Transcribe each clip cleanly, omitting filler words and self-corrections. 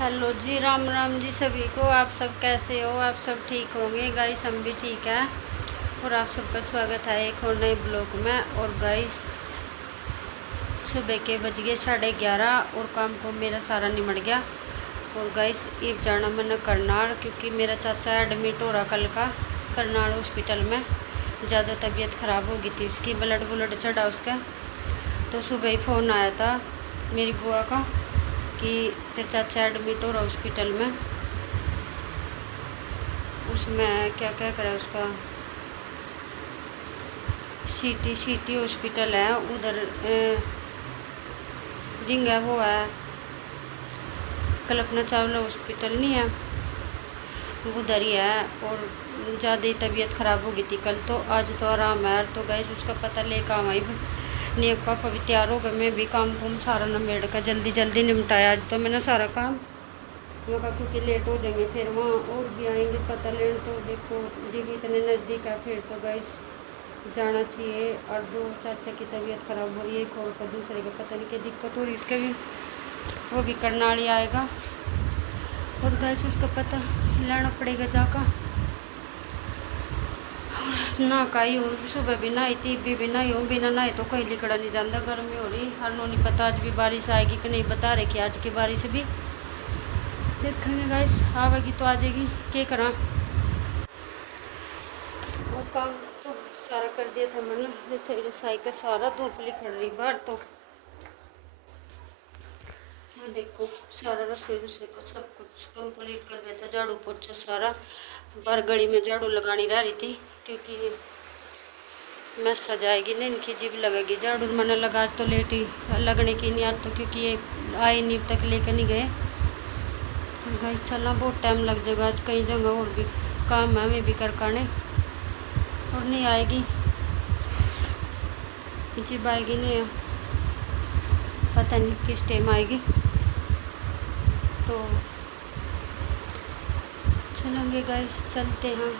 Hello जी, राम राम जी सभी को। आप सब कैसे हो? आप सब ठीक होंगे गाइस, हम भी ठीक है। और आप सबका स्वागत है एक और नए ब्लॉग में। और गाइस सुबह के बज गए 11:30 और काम को मेरा सारा निमट गया। और गाइस ये जाना मैंने करनाल, क्योंकि मेरा चाचा एडमिट हो रहा कल का करनाल हॉस्पिटल में। ज़्यादा तबीयत ख़राब हो गई थी उसकी, ब्लड बुलड चढ़ा उसका। तो सुबह ही फ़ोन आया था मेरी बुआ का कि तेरे चाचा एडमिट हो रहा हॉस्पिटल में। उसमें क्या क्या करा उसका, सिटी हॉस्पिटल है उधर, जिंगा वो है कल्पना चावला हॉस्पिटल नहीं है, उधर ही है। और ज़्यादा ही तबीयत ख़राब हो गई थी कल, तो आज तो आराम है। तो गैस उसका पता लेकर आई नहीं, पापा भी तैयार हो गए। मैं भी काम कुम सारा नमेड़ का जल्दी जल्दी निपटाया आज तो मैंने सारा काम। मैं कहा क्योंकि लेट हो जाएंगे फिर वहाँ और भी आएंगे पता लेने। तो देखो जी भी इतने नज़दीक है, फिर तो गैस जाना चाहिए। और दो चाचा की तबीयत ख़राब हो रही है, एक और का दूसरे का पता नहीं क्या दिक्कत हो रही है उसके भी, वो भी करनाल ही आएगा। और गैस उसका पता लेना पड़ेगा जाकर। ना काई हो, सुबह भी नहाई थी, भी नहाई हो, बिना नहाए तो कहीं लिकड़ा नहीं जाता। गर्मी हो रही, हर नो नहीं पता आज भी बारिश आएगी कि नहीं, बता रहे कि आज की बारिश भी देखेंगे गाइस, आवेगी तो आ जाएगी, क्या करा। और काम तो सारा कर दिया था मैंने, जैसे रसाई का सारा धूप लिखड़ रही बाहर। तो मैं देखो सारा रसोई को सब कुछ कंप्लीट कर दिया था, झाड़ू पोछा सारा। बाहर गली में झाड़ू लगानी रह रही थी, क्योंकि मैं सजाएगी नहीं, इनकी जीभ लगेगी। झाड़ू मैंने लगा तो लेट ही लगने की नहीं आज तो, क्योंकि ये आए नहीं तक लेकर नहीं गए। गाइस चलना बहुत टाइम लग जाएगा आज, कई जगह और भी काम है वे भी कर करने। और नहीं आएगी जीभ, आएगी नहीं, पता नहीं किस टाइम आएगी। तो चलेंगे गाइस, चलते हैं।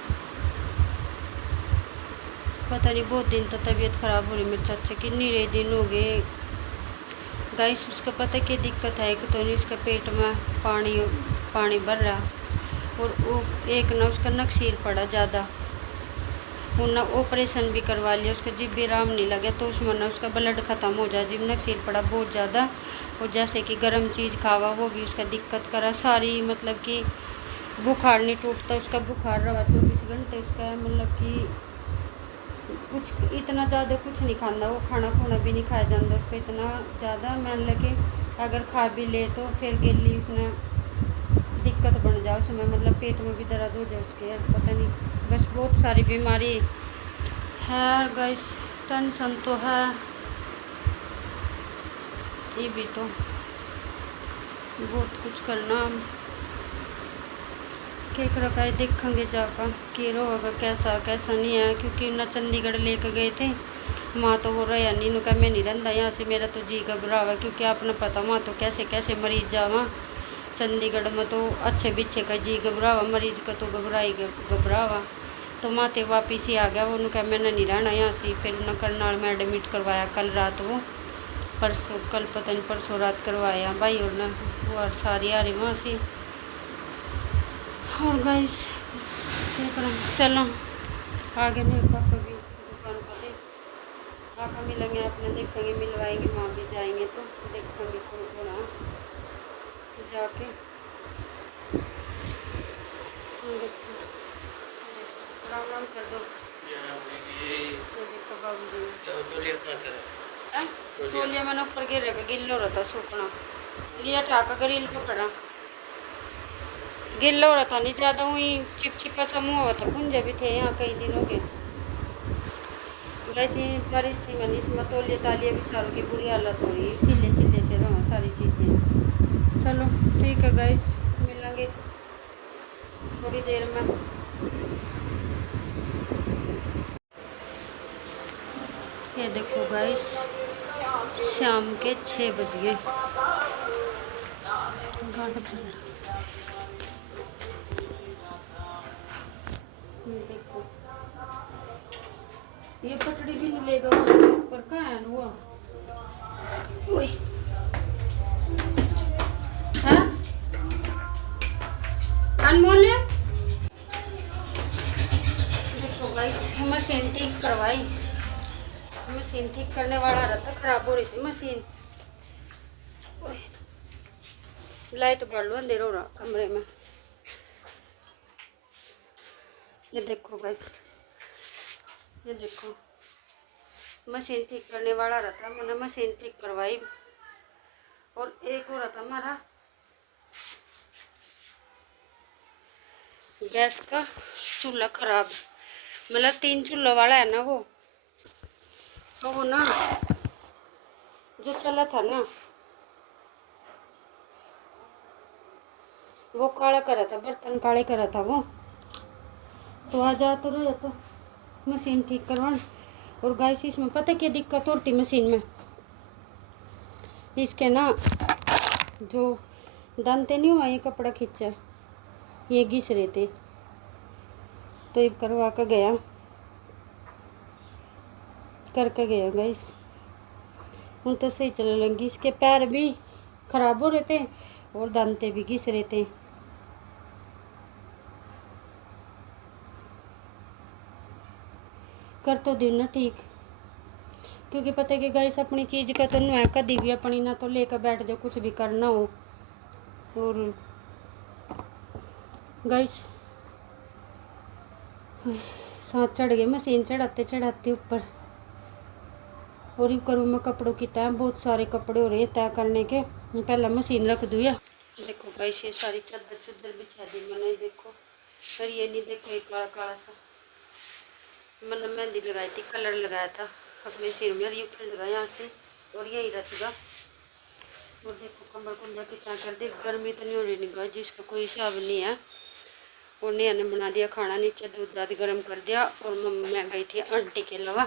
पता नहीं बहुत दिन तक तबीयत ख़राब हो रही मेरे चाचा की, नहीं दिन हो गए गाइस। उसका पता क्या दिक्कत है, कि तो नहीं उसका पेट में पानी भर रहा। और वो एक ना उसका नक्सीर पड़ा ज़्यादा, उन्हें ऑपरेशन भी करवा लिया, उसका जीभ भी आराम नहीं लगा। तो उसमें ना उसका ब्लड ख़त्म हो जाए, जीभ नक्सीर पड़ा बहुत ज़्यादा। और जैसे कि गर्म चीज़ खावा होगी उसका दिक्कत करा सारी, मतलब कि बुखार नहीं टूटता उसका, बुखार रहा 24 घंटे उसका, मतलब कि कुछ इतना ज़्यादा कुछ नहीं खाना, वो खाना खुना भी नहीं खाया जाता उसको इतना ज़्यादा। मान लगे अगर खा भी ले तो फिर गेली उसने दिक्कत बन जाए उसमें, मतलब पेट में भी दर्द हो जाए उसके, पता नहीं बस बहुत सारी बीमारी है गाइस। टेंशन तो है ये भी, तो बहुत कुछ करना केक रखा है, देखेंगे जाकर कि होगा कैसा कैसा नहीं है। क्योंकि ना चंडीगढ़ लेकर गए थे, माँ तो वो रहा नहीं, नु मैं नहीं रहता यहाँ से, मेरा तो जी घबरावा। क्योंकि आपने पता वहाँ तो कैसे कैसे मरीज जावा, चंडीगढ़ में तो अच्छे बिच्छे का जी घबरावा, मरीज का तो घबरावा। तो माते वापिस ही आ गया वो, नु मैंने नहीं रहना यहाँ से। फिर उन्हें करनाल में एडमिट करवाया कल रात, वो परसों कल पता नहीं परसों रात करवाया भाई। और ना वो सारी आ रही वहाँ से। और गाइस क्या करें, चलो आगे नहीं पापा भी दुकान पर थे, पापा मिलेंगे अपने, देखेंगे मिलवाएंगे, वहाँ भी जाएंगे तो देखेंगे थोड़ा जाके। देखो राम राम कर दो बाबू जी। तोलिया मैंने ऊपर गिर रखा, गिल्लो रहता सूखना लिया ठाका गरील पकड़ा, गिल्ला हो रहा था नहीं ज़्यादा, हुई चिपचिपा सा मुँह हुआ था, पुंजे भी थे यहाँ कई दिन हो गए। वैसे बारिश सी मैंने इसमें तौलिए तालिए भी सारों की बुरी हालत हो रही है, सिले सिले से रहो सारी चीज़ें। चलो ठीक है गाइस, मिलेंगे थोड़ी देर में। ये देखो गाइस शाम के 6 बज गए, गाड़ी चल रहा। ये देखो ये पटड़ी भी नहीं लेगा ऊपर, कहाँ है वो, ओए हाँ मशीन ठीक करवाई। मशीन ठीक करने वाला रहा था, खराब हो रही थी मशीन। लाइट बढ़ लो, अंधेरा हो रहा कमरे में। ये देखो गाइस, ये देखो मशीन ठीक करने वाला रहा था, मैंने मशीन ठीक करवाई। और एक हो रहा था हमारा गैस का चूल्हा खराब, मतलब 3 चूल्हा वाला है ना वो, तो वो ना जो चला था ना वो काला करा था, बर्तन काले करा था वो। तो आ जा तो रहा था मशीन ठीक करवाने। और गाइस इसमें पता क्या दिक्कत होती मशीन में, इसके ना जो दांते नहीं हुआ, ये कपड़ा खींचा, ये घिस रहे थे, तो ये करवा कर गया, करके गया गाइस। हूँ तो सही चलने लगी। इसके पैर भी खराब हो रहे थे और दांते भी घिस रहे थे। कर तो दिन ना ठीक, क्योंकि पता है कि गाइस अपनी चीज़ का तो नुआ कभी भी अपनी ना तो लेकर बैठ जाओ, कुछ भी करना हो। और गाइस सांस चढ़ गए मशीन चढ़ाते चढ़ाते ऊपर। और ये करूँ मैं कपड़ों की तय, बहुत सारे कपड़े हो रहे हैं तय करने के, पहला मशीन रख दूँ। या देखो गाइस ये सारी चादर चुदर बिछा दी मैंने, देखो। और ये नहीं देखो, एक काला काला सा मैंने मेहंदी लगाई थी, कलर लगाया था अपने सिर में, और ये खिल गया यहाँ से और यही रचगा। और देखो कमर कुमर कितना कर दी, गर्मी तो नहीं हो रही निगाह जिसका कोई हिसाब नहीं है। और नया ने बना दिया खाना, नीचे दूध दाद गर्म कर दिया। और मैं गई थी आंटी के अलावा,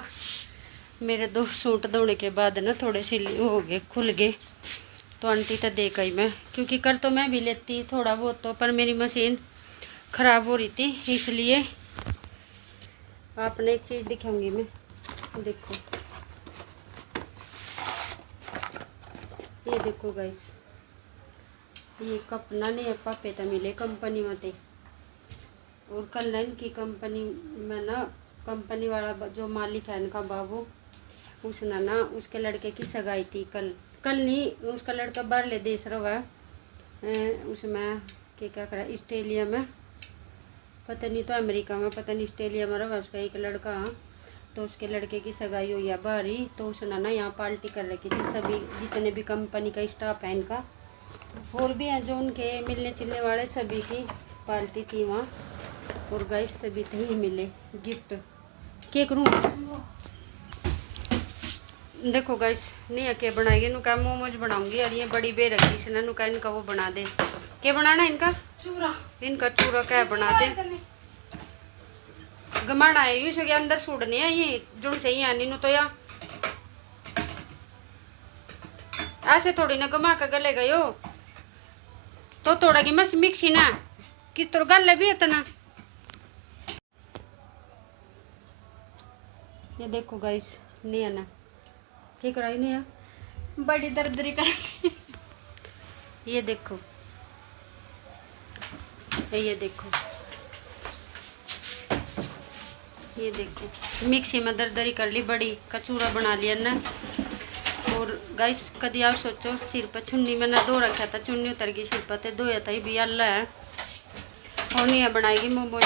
मेरे 2 सूट धोने के बाद ना थोड़े से हो गए, खुल गए, तो आंटी तो दे गई मैं, क्योंकि कर तो मैं भी लेती थोड़ा बहुत तो, पर मेरी मशीन ख़राब हो रही थी, इसलिए आपने एक चीज़ दिखाऊंगी मैं। देखो ये देखो गाइस, ये कप ना नहीं पापे तो मिले कंपनी में थे। और कल ना इनकी कंपनी में ना, कंपनी वाला जो मालिक है इनका बाबू, उसने ना उसके लड़के की सगाई थी कल नहीं, उसका लड़का बाहरले देश रहा है, उसमें क्या करा ऑस्ट्रेलिया में, पता नहीं तो अमेरिका में, पता नहीं ऑस्ट्रेलिया में रहा उसका एक लड़का। तो उसके लड़के की सगाई हुई है बाहर ही, तो उसने ना यहाँ पार्टी कर रखी थी, सभी जितने भी कंपनी का स्टाफ है इनका, और भी हैं जो उनके मिलने चिलने वाले, सभी की पार्टी थी वहाँ। और गाइस सभी थे ही मिले गिफ्ट। केक करूँ देखो गाइस, नहीं है क्या बनाएगी, नुका मोमोज बनाऊंगी। और ये बड़ी बे रखी इसने, नुका इनका वो बना दे, क्या बनाना इनका चूरा, इनका चूरा क्या बना दे, गमाना है यूं के अंदर सूडने है ये जुड़ से ही आनी नु, तो या ऐसे थोड़ी ना गमा का गले गयो, तो थोड़ा की मस मिक्सी ना कि तो गल भी इतना। ये देखो गाइस, नहीं है ना ठीक रही नहीं है, बड़ी दरदरी कर ये देखो, ये देखो, ये देखो मिक्सी में दरदरी कर ली, बड़ी कचूरा बना लिया ना। और गाइस कभी आप सोचो, सिर पर चुन्नी मैंने धो रखा था, चुन्नी उतर गई सिर पर, तो धोया था ये भी अल्लाह है। और नहीं बनाएगी मोमोज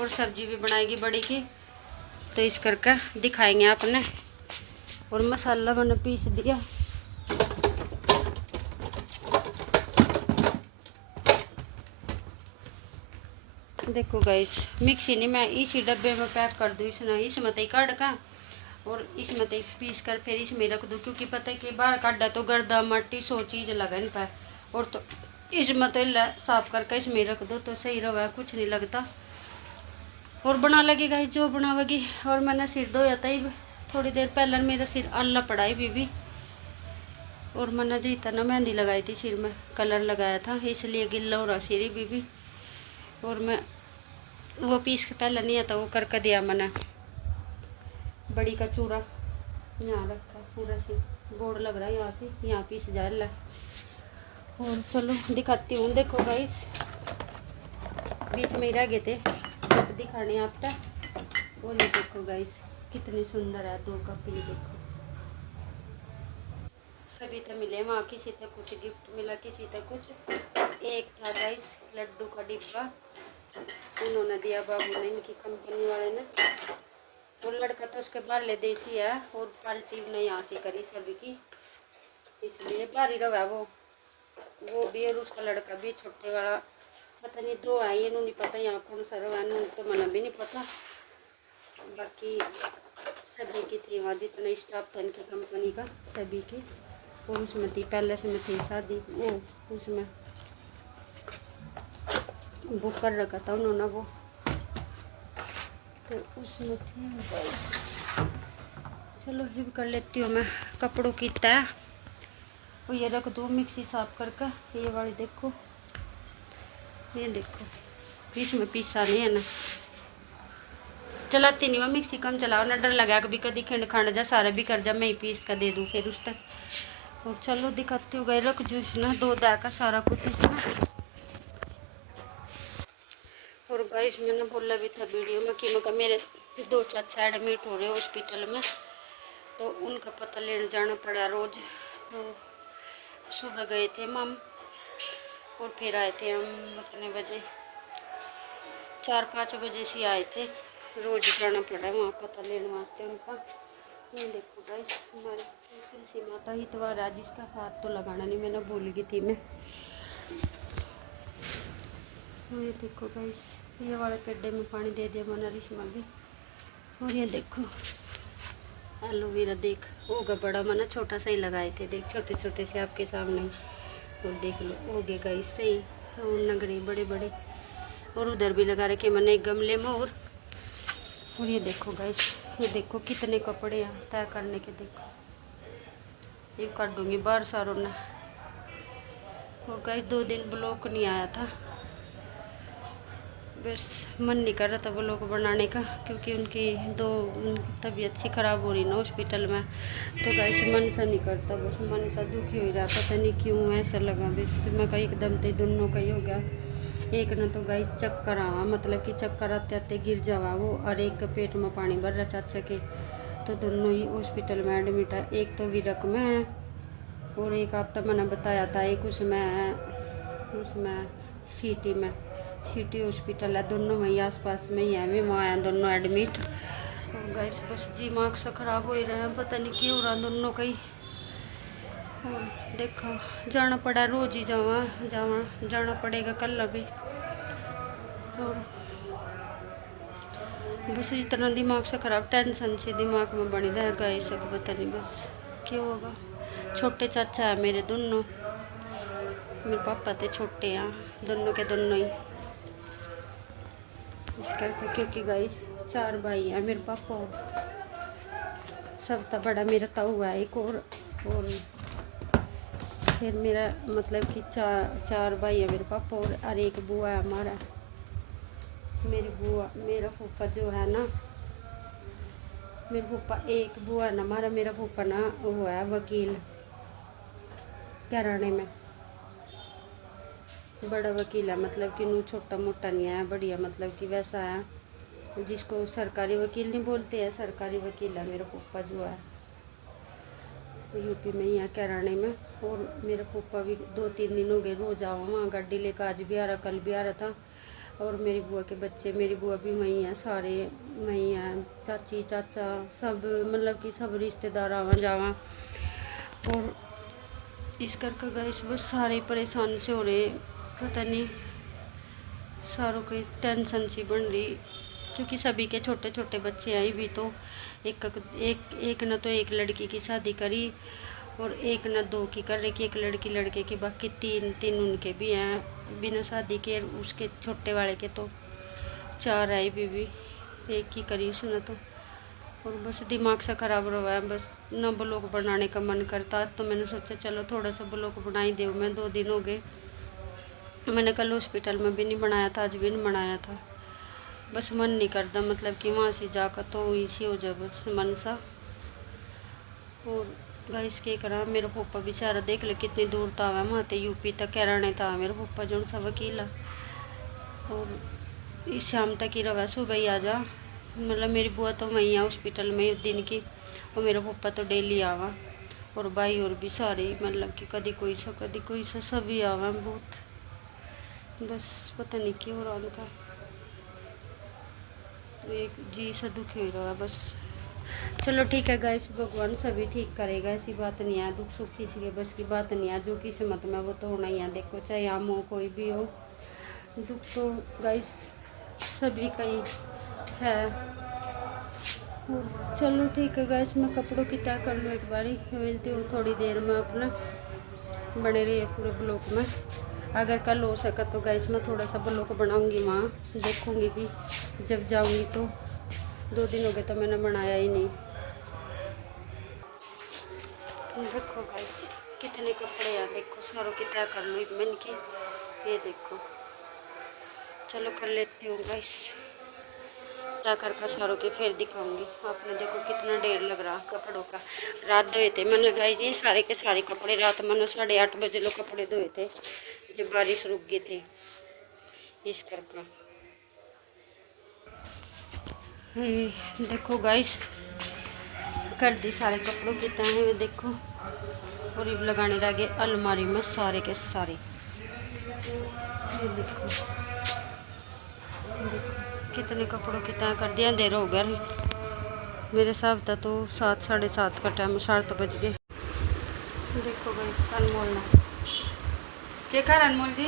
और सब्जी भी बनाएगी बड़ी की, तो इस करके दिखाएंगे आपने। और मसाला मैंने पीस दिया, देखो गाइस मिक्सी नहीं, मैं इसी डब्बे में पैक कर दूँ, इसमें तो काट का और इसमें तो पीस कर फिर इसमें रख दूँ, क्योंकि पता है कि बाहर काटा तो गर्दा मट्टी 100 चीज़ लगा इन पर, और तो इसमें तो साफ करके इसमें रख दो तो सही रहा, कुछ नहीं लगता। और बना लगी गाइस जो बनावेगी। और मैंने सिर धोया था ही थोड़ी देर पहले, मेरा सिर अल्लाह पड़ा है बीबी। और मैंने जी ना मेहंदी लगाई थी सिर में, कलर लगाया था, इसलिए गिल्ला हो रहा सिर ही बीबी। और मैं वो पीस के पहले नहीं आता, वो करके दिया मैंने, बड़ी का चूरा यहाँ रखा, पूरा से बोर्ड लग रहा है यहाँ से, यहाँ पीस जा रहा। और चलो दिखाती हूँ, देखो गाइस बीच में ही रह गए थे कप दिखाने आप तक, और ये देखो गाइस कितनी सुंदर है 2 कप, ये देखो। सभी तो मिले वहाँ, किसी से कुछ गिफ्ट मिला, किसी से कुछ। एक था गाइस लड्डू का डिब्बा, उन्होंने दिया बाबू ने, इनकी कंपनी वाले ने। वो लड़का तो उसके बाहर देसी है, और पार्टी ने यहाँ से करी सभी की, इसलिए बाहर ही रहा वो भी, और उसका लड़का भी छोटे वाला। पता नहीं 2 आए, इन्होंने नहीं पता यहाँ कौन सा रहा, तो मना भी नहीं पता। बाकी सभी की थी वहाँ, जितना स्टाफ था इनकी कंपनी का सभी की। और उसमें थी पहले से में थी शादी, वो उसमें बुक कर रखा था उन्होंने वो, तो उसमें थी। चलो ये भी कर लेती हूँ मैं कपड़ों की तय। वो ये रख दो मिक्सी साफ करके, ये वाली देखो, ये देखो इसमें पीसा नहीं है ना, चलाती नहीं वो मिक्सी, कम चलाओ ना, डर लगा कभी कभी खिंड खांड जा सारे भी कर जा, मैं ही पीस का दे दूँ फिर उस तक। और चलो दिखाती हूँ गए, रख जूस ना 2 दा का सारा कुछ इसमें। और गाइस मैंने बोला भी था वीडियो में कि मैं मेरे 2 चाचा एडमिट हो रहे हॉस्पिटल में, तो उनका पता लेने जाना पड़ा रोज़। तो सुबह गए थे मम, और फिर आए थे हम कितने बजे, 4-5 बजे से आए थे। रोज़ जाना पड़ा वहाँ पता लेने वास्ते उनका। ये देखो गाइस हमारे तुलसी माता ही तो आज, जिसका हाथ तो लगाना नहीं, मैंने भूल गई थी मैं। ये देखो गाइस, ये वाले पेड़े में पानी दे दिया मैंने रिश्मा भी। और ये देखो एलोवेरा देख होगा बड़ा, मैंने छोटा सा ही लगाए थे, देख छोटे छोटे से आपके सामने ही। और देख लो हो गए गाइस सही, और नगरे बड़े बड़े। और उधर भी लगा रखे मैंने एक गमले में। और ये देखो गाइस, ये देखो कितने कपड़े हैं तय करने के, देखो ये कर दूँगी बाहर सारों ने। और गाइस 2 दिन ब्लॉक नहीं आया था, बस मन नहीं कर रहा था ब्लॉग बनाने का, क्योंकि उनकी तबीयत सी ख़राब हो रही ना हॉस्पिटल में, तो गाइस मन सा नहीं करता, बस मन सा दुखी हो रहा, पता नहीं क्यों ऐसा लगा। बस मैं कहीं एकदम तो दोनों का ही हो गया, एक ना तो गाइस चक्कर आवा, मतलब कि चक्कर आते आते गिर जावा वो, और एक पेट में पानी भर रहा चाचा के, तो दोनों ही हॉस्पिटल में एडमिट है। एक तो विरक में है, और एक आप तो मैंने बताया था एक उसमें सिटी हॉस्पिटल है, दोनों वहीं आसपास में ही है, मैं वहाँ आया दोनों एडमिट। और गाइस बस दिमाग से ख़राब हो ही रहे हैं, पता नहीं क्यों हो रहा दोनों का ही। और देखो जाना पड़ा, रोज़ ही जाना पड़ेगा कल अभी। और बस इतना दिमाग से ख़राब, टेंशन से दिमाग में बनी रह गई सब, पता नहीं बस क्यों होगा। छोटे चाचा है मेरे दोनों, मेरे पापा थे छोटे हैं दोनों के दोनों ही, इस करके, क्योंकि गाइस 4 भाई हैं मेरे पापा, सब तो बड़ा मेरा ताऊ है एक, और फिर मेरा मतलब कि 4 भाई है मेरे पापा, और एक बुआ है हमारा, मेरी बुआ, मेरा फूफा जो है ना, मेरे फूफा एक बुआ है ना हमारा, मेरा फूफा ना वो है वकील कैराने में, बड़ा वकील है, मतलब कि नू छोटा मोटा नहीं है, बढ़िया, मतलब कि वैसा है जिसको सरकारी वकील नहीं बोलते हैं, सरकारी वकील है मेरा फूफा जो है, यूपी में ही है कैराने में। और मेरा फूफा भी 2-3 दिन हो गए रोज़ आओ वहाँ, गाड़ी लेकर आज भी आ रहा, कल भी आ रहा था। और मेरी बुआ के बच्चे, मेरी बुआ भी वहीं हैं, सारे वहीं हैं, चाची चाचा सब, मतलब कि सब रिश्तेदार आवा जावा। और इस करके गाइस बस सारे परेशान से हो रहे, पता नहीं सारों की टेंशन सी बन रही, क्योंकि सभी के छोटे छोटे बच्चे आई भी, तो एक न तो एक लड़की की शादी करी, और एक न 2 की कर रही, एक लड़की लड़के के, बाकी 3 उनके भी हैं बिना शादी के, उसके छोटे वाले के तो 4 आई भी, एक ही करी उसने तो। और बस दिमाग सा ख़राब रहा है, बस न ब्लॉग बनाने का मन करता, तो मैंने सोचा चलो थोड़ा सा ब्लॉग बना ही दो, मैं 2 दिन हो गए, मैंने कल हॉस्पिटल में भी नहीं बनाया था, आज भी नहीं बनाया था, बस मन नहीं करता, मतलब कि वहाँ से जाकर तो इसी हो जाए बस मन सा। और गाइस के करा, मेरा पप्पा बेचारा देख ले कितनी दूर था वहाँ तो यूपी तक कैराने था मेरा पप्पा जो सा वकील है, और इस शाम तक ही रहा, सुबह ही आ जा, मतलब मेरी बुआ तो वहीं है हॉस्पिटल में दिन की, और मेरा पप्पा तो डेली आवा, और भाई और भी सारे, मतलब कि कभी कोई सा सभी आवा बहुत। बस पता नहीं क्यों हो रहा उनका, एक जी सा दुखी हो रहा है बस। चलो ठीक है गाइस, भगवान सभी ठीक करेगा, ऐसी बात नहीं है, दुख सुख किसी के बस की बात नहीं है, जो किस्मत में वो तो होना ही है। देखो चाहे हम हो कोई भी हो, दुख तो गाइस सभी का ही है। चलो ठीक है गाइस, मैं कपड़ों की तय कर लूँ एक बारी, मिलती हूँ थोड़ी देर में। अपना बने रहिए पूरे ब्लॉक में, अगर कल हो सका तो गाइस मैं थोड़ा सा ब्लॉक बनाऊंगी, वहाँ देखूंगी भी जब जाऊंगी तो। 2 दिन हो गए तो मैंने बनाया ही नहीं। देखो गाइस कितने कपड़े हैं, देखो सारों की तय कर लूँ मैंने की, ये देखो। चलो कर लेती हूँ गाइस, क्या कर सारों के फिर दिखाऊंगी। आपने देखो कितना ढेर लग रहा कपड़ों का। रात धोए थे मैंने गाइस ये सारे के सारे कपड़े, रात मैंने 8:30 बजे लोग कपड़े धोए थे जब बारिश रुक गई थी इस करके। देखो गाइस कर दी सारे कपड़ों की तय है, देखो, और अब लगाने लगे अलमारी में सारे के सारे। ये देखो, कितने कपड़ों की तय कर दिया। अंधेरा हो गया मेरे हिसाब था तो 7 साढ़े 7 का टाइम, 7 बज गए। देखो गाइस अनमोल ना क्या खा रहा, अनमोल जी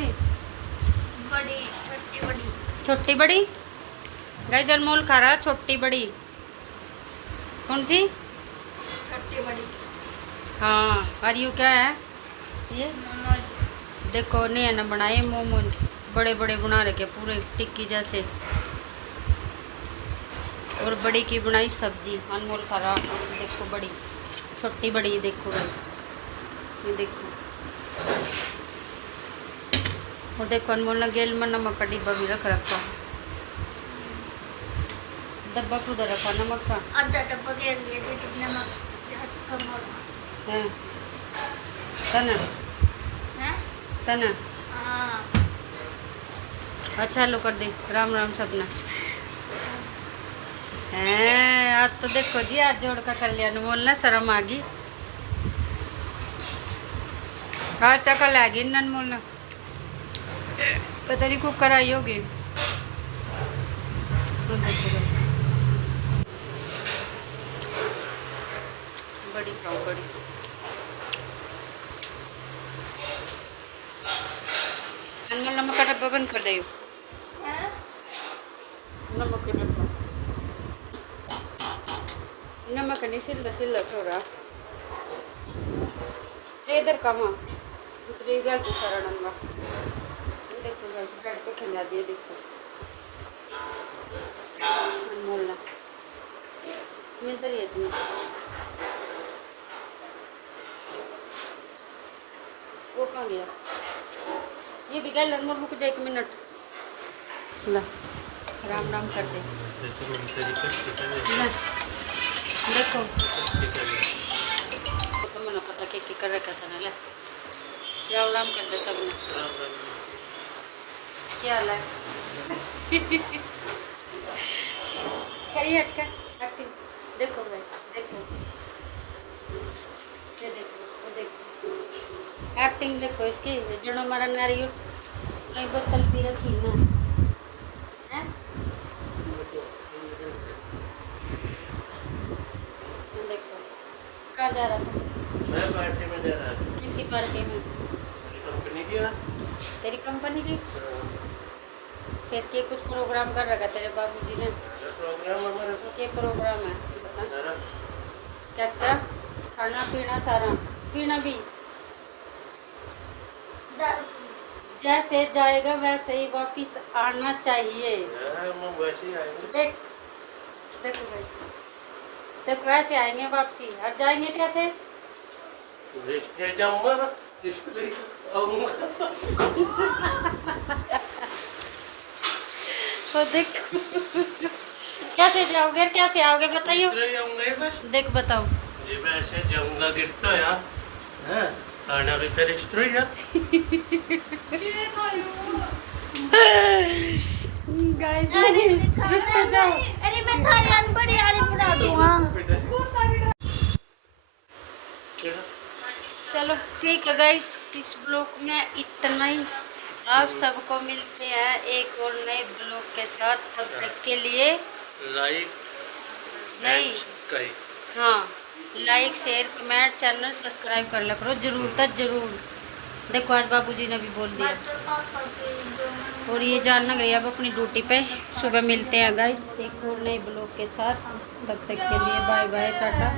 बड़ी छोटी बड़ी छोटी बड़ी। गाइस अनमोल खा रहा छोटी बड़ी, कौन सी छोटी बड़ी हाँ। और यू क्या है ये, मोमोज। देखो नया ना बनाए मोमोज, बड़े बड़े बना रखे पूरे टिक्की जैसे, और बड़ी की बनाई सब्जी। अनमोल खा रहा, देखो बड़ी छोटी बड़ी, देखो ये देखो। और देखो अनमोल ने गेल में नमक का डिब्बा भी रख रखा, डब्बा खुद रखा नमक का आधा डब्बा के लिए तो नमक कम हो रहा है। तना है। तना हाँ अच्छा लो कर दे, राम राम सपना है। आज तो देखो जी आज जोड़ का कर लिया अनमोल ने, शर्म आ गई, आज चकल आ गई अनमोल ने, पता नहीं कुकर आई होगी। बड़ी खाओ बड़ी, अनमोल नमक का डब्बा बंद कर दे, नमक का डब्बा नमक नहीं सिल छोड़ा इधर का माँ घर से सारा नंगा। देखो गाइस ब्रेड पे खिला दिए, देखो अनमोल ना मिलता रही है तुम्हें। वो कहाँ गया, ये भी गया अनमोल, रुक जा 1 मिनट, ला राम राम कर दे ना। देखो तो मैंने पता क्या कर रखा था ना, ले राम राम कर दे सबने, क्या हाल है करिए हटका एक्टिंग। देखो भाई देखो, ये देखो वो देखो एक्टिंग, देखो इसकी जड़ों मारा नारियल कहीं बोतल पी रखी ना है। देखो कहाँ जा रहा था, मैं पार्टी में जा रहा था। किसकी पार्टी में, कंपनी की है। तेरी कंपनी की, फिर के कुछ प्रोग्राम कर रखा तेरे बाबूजी ने, प्रोग्राम हमारा क्या प्रोग्राम है बता, सारा क्या क्या खाना पीना सारा, पीना भी जैसे जाएगा वैसे ही वापिस आना चाहिए। हम वैसे ही आएंगे। देख देखो भाई देखो ऐसे आएंगे वापसी, और जाएंगे कैसे, रिश्ते जाऊंगा ना, इसलिए आऊंगा। तो देखो कैसे जाओगे कैसे आओगे बताइए, इसलिए आऊंगा ही बस। देख बताओ जी मैं ऐसे जाऊंगा गिरता यार, हैं आना भी फिर इसलिए यार। गाइस रुक तो जाओ, अरे मैं थाली बड़ी वाली बना दूंगा। चलो ठीक है गाइस, इस ब्लॉग में इतना ही। आप सबको मिलते हैं एक और नए ब्लॉग के साथ, तब तक के लिए लाइक नहीं, सब्सक्राइब। हाँ, like share comment, channel subscribe कर लिया करो जरूर तक जरूर। देखो आज बाबूजी ने भी बोल दिया। और ये जान लग रही है अब अपनी ड्यूटी पे। सुबह मिलते हैं गाइस एक और नए ब्लॉग के साथ, तब तक के लिए बाय बाय, टाटा।